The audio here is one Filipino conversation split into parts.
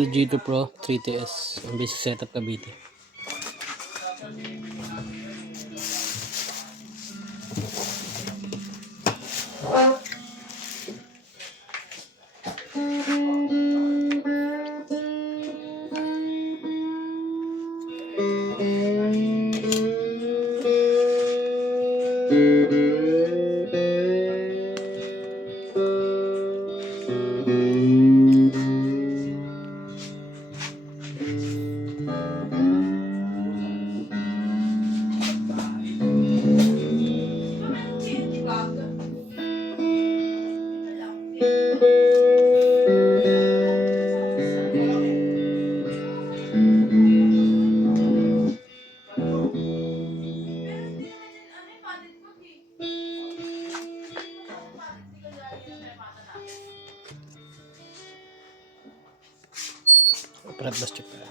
LG2 Pro 3TS ang basic setup Cavite. Operat bus check pala.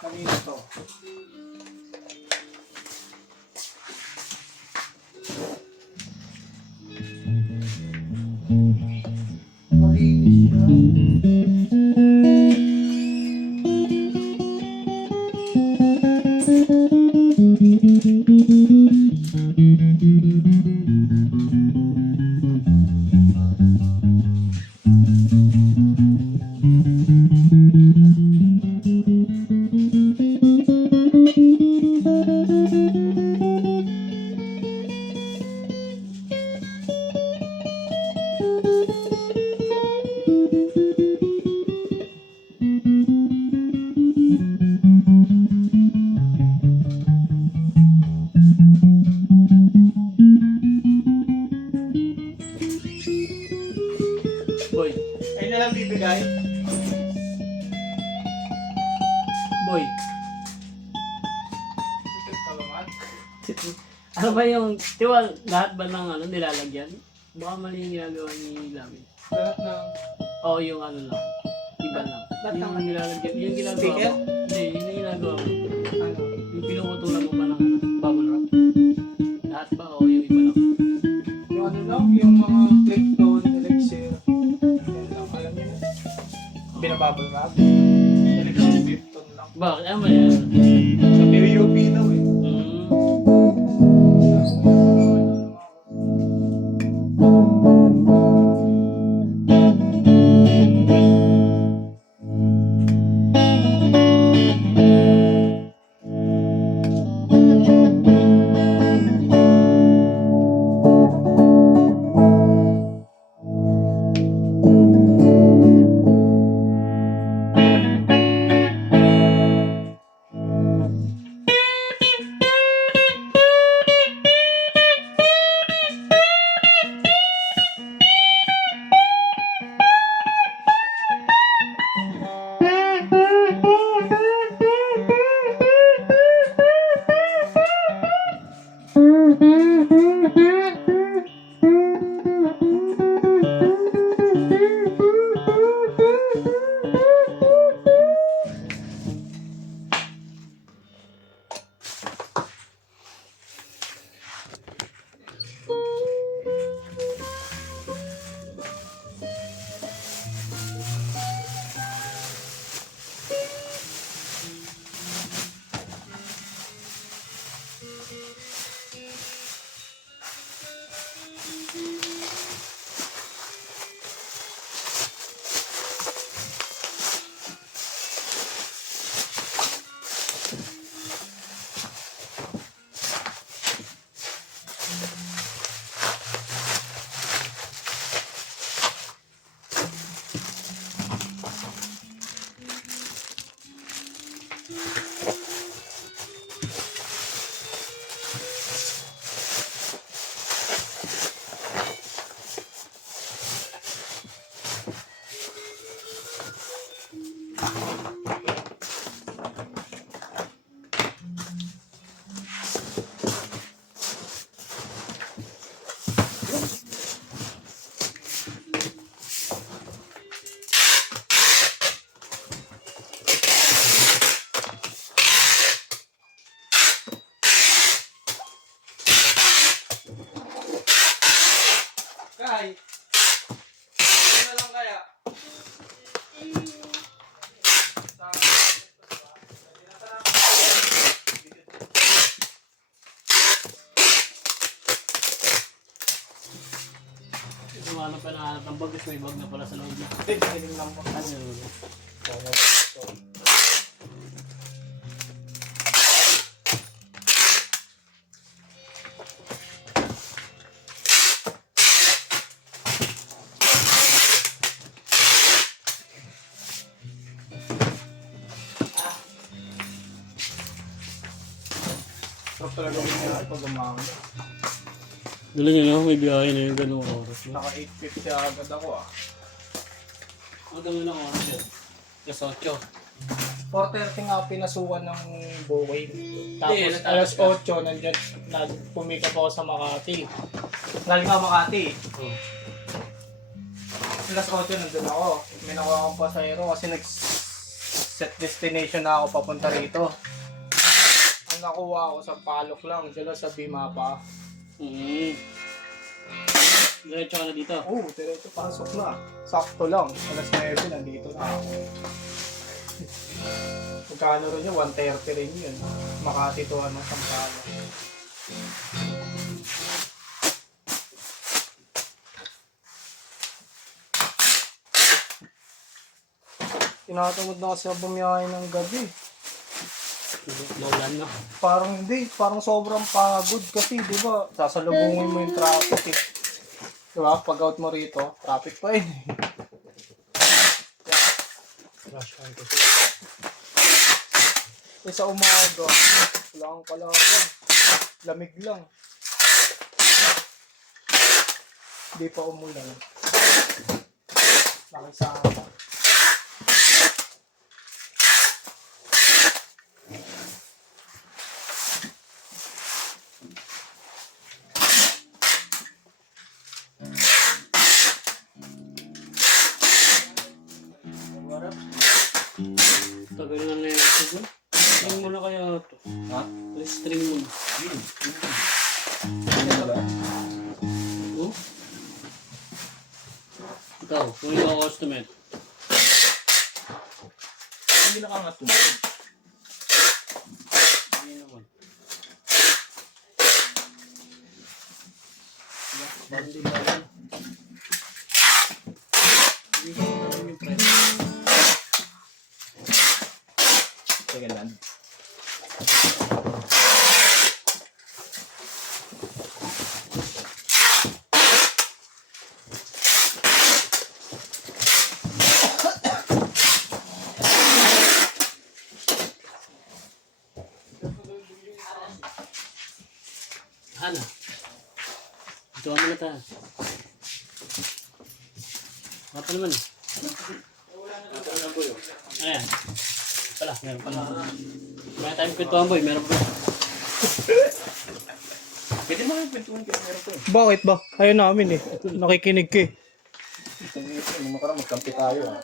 Kanina to. Malinis siya. Boy, Ay na lang bibigay. boy. Ito kalamat. Ano ba yung, tiwa, lahat ba ng ano nilalagyan? Baka mali yung ginagawa ni Lamin. Lahat ng Oo, yung ano lang. Iba lang. Lahat Yung ng- nilalagyan, yung ginagawa Sticker? mo. Hindi, yun yung ginagawa mo. ano. Yung pinukutulan mo ba ng bubble wrap? Lahat ba o yung iba lang? Yung ano lang, yung mga Clipton, Elixir. Yan lang, alam niyo na. Binabubble wrap. Elixir, Clipton lang. Bakit? Ano ba yan? Sa PUP daw eh. Tay. Ano na lang kaya? Sumano pa na ng bagos, may bag na pala sa loob na. Tignan lang po. Ano? Sarap talaga yung pag umaga. Dala nyo na, may biyahe na yung ganung oras. No? Naka 8:50 agad ako ah. Ang dami ng oras yun. Plus 8. 4:30 nga pinasukan ng Bukay. Tapos Hindi, natapos alas ka. 8 nandiyan pumikap ako sa Makati. Galing ka Makati. Oh. Alas 8 nandun ako. May nakuha akong pasahero kasi nag-set destination na ako papunta rito. Ang nakuha ako sa Palok lang, dala sa Bimapa. Diretso ka na dito. Oo, diretso pasok na. Sakto lang. Alas 9 nandito na ako. Magkano rin yun? 130 rin yun. Makati to ano, Sampalo. Tinatamad na kasi ako bumiyahe ng gabi. Maulan na. Parang hindi, parang sobrang pagod kasi, di ba? Sasalubungin mo yung traffic eh. Di ba? Pag out mo rito, traffic pa yun eh. Rush hour kasi. Eh sa umaga, wala kang kalaban. Lamig lang. Di pa umulan. Nakisama. Tagal na na yung ito dun. String mo na kaya ito. Ha? String mo. Oh? Ikaw, kung ikaw customer. Hindi nakangatulog. Hindi naman. Hindi ba yan? Hindi ko naman yung price. Teka lang. Hana. Ito mo na tayo. Apa naman? Ayan. Pala, meron pala. May tayong kwentuhan boy, meron pala. Pwede mo yung pintuan kaya meron ko eh. Bakit ba? Ayaw namin eh. Nakikinig ka eh. Hindi mo magkampi tayo ah.